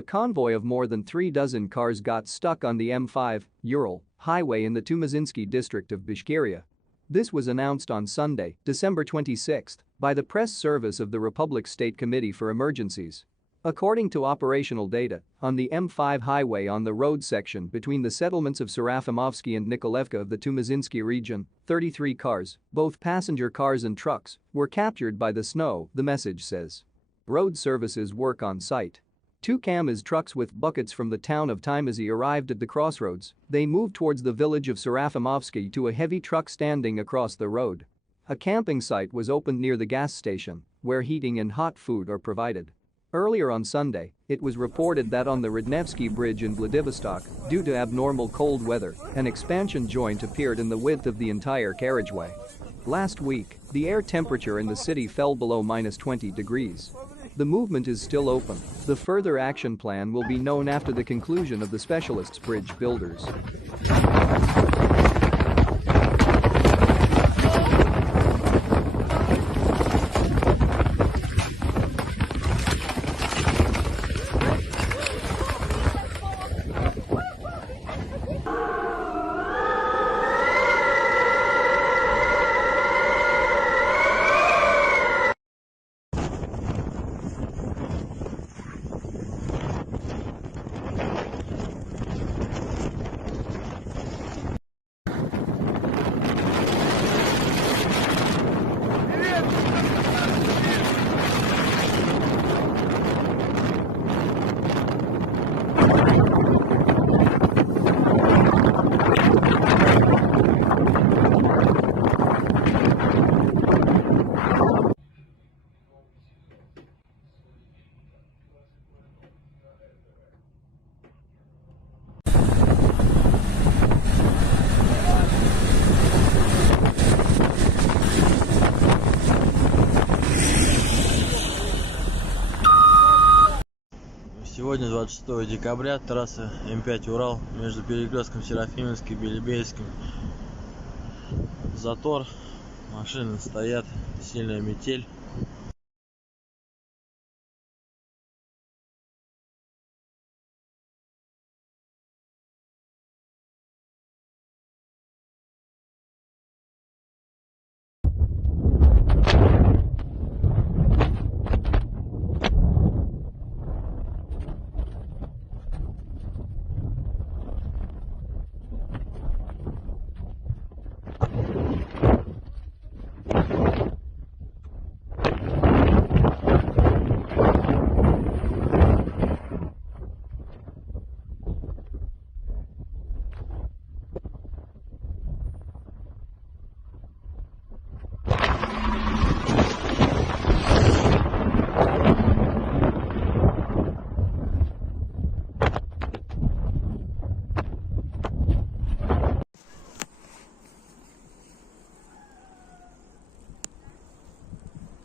A convoy of more than 36 cars got stuck on the M5 Ural highway in the Tumazinski district of Bashkiria. This was announced on Sunday, December 26, by the press service of the Republic State Committee for Emergencies. According to operational data, on the M5 highway on the road section between the settlements of Serafimovsky and Nikolevka of the Tumazinski region, 33 cars, both passenger cars and trucks, were captured by the snow, the message says. Road services work on site. 2 KAMAZ trucks with buckets from the town of Tymazy arrived at the crossroads. They moved towards the village of Serafimovsky to a heavy truck standing across the road. A camping site was opened near the gas station, where heating and hot food are provided. Earlier on Sunday, it was reported that on the Rudnevsky Bridge in Vladivostok, due to abnormal cold weather, an expansion joint appeared in the width of the entire carriageway. Last week, the air temperature in the city fell below -20 degrees. The movement is still open. The further action plan will be known after the conclusion of the specialists' bridge builders. Сегодня 26 декабря, трасса М5 Урал между перекрестком Серафимовским и Белебейским. Затор, машины стоят, сильная метель.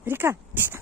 Река, пишта.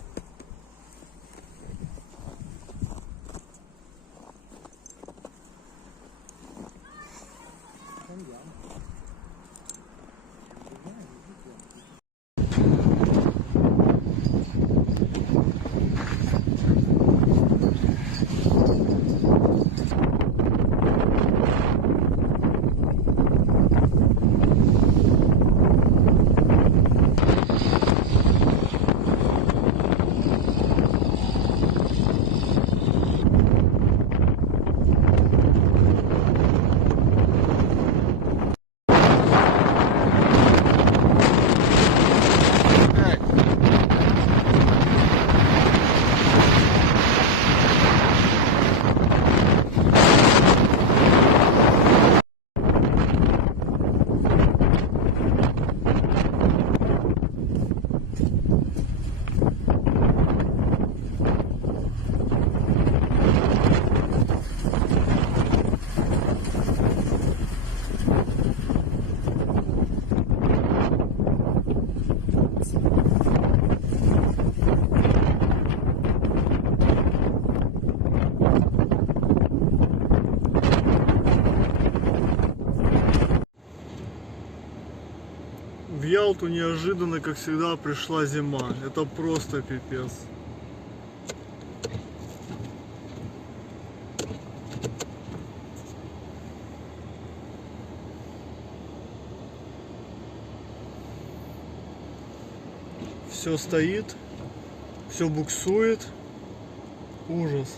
В Ялту неожиданно, как всегда, пришла зима. Это просто пипец. все стоит, все буксует. Ужас.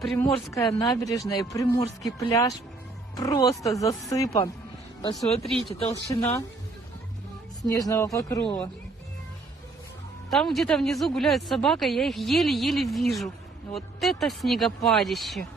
Приморская набережная и Приморский пляж просто засыпан. Посмотрите, толщина снежного покрова. Там где-то внизу гуляет собака, я их еле-еле вижу. Вот это снегопадище.